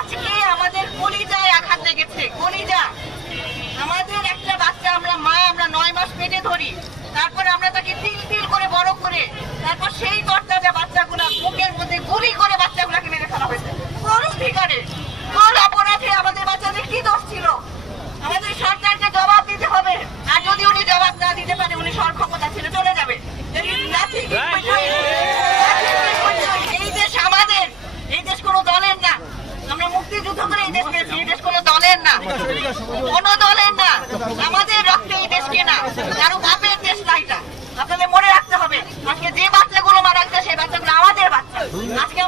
আজকে আমাদের কলিজায় আঘাত লেগেছে, কলিজা। আমাদের একটা বাচ্চা আমরা 9 মাস পেটে ধরি, তারপরে আমরা তাকে তিল তিল করে বড় করে, তারপর সেই তরতাজা বাচ্চাগুলা মুখের মধ্যে গুলি করে বাচ্চাগুলাকে মেরে ফেলা হয়েছে। কোন অধিকারে, কোন অপরাধে আমাদের বাচ্চাদের কি দোষ ছিল? আমাদের সরকারকে জবাব দিতে হবে। আর যদি উনি জবাব না দিতে পারে, উনি সরক্ষমতা ছিল চলে যাবে। এই দেশ আমাদের, এই দেশ কোনো দলের না। আমরা মুক্তিযুদ্ধ করে এই দেশ পেয়েছি, এই দেশ কোনো দলের না, কোনো দলের না। আমাদের রক্তে এই দেশ কেনা, কারো বাপের দেশ না এটা। আপনাদের মনে রাখতে হবে, আজকে যে বাচ্চাগুলো মারা গেছে সেই বাচ্চাগুলো আমাদের বাচ্চা। আজকে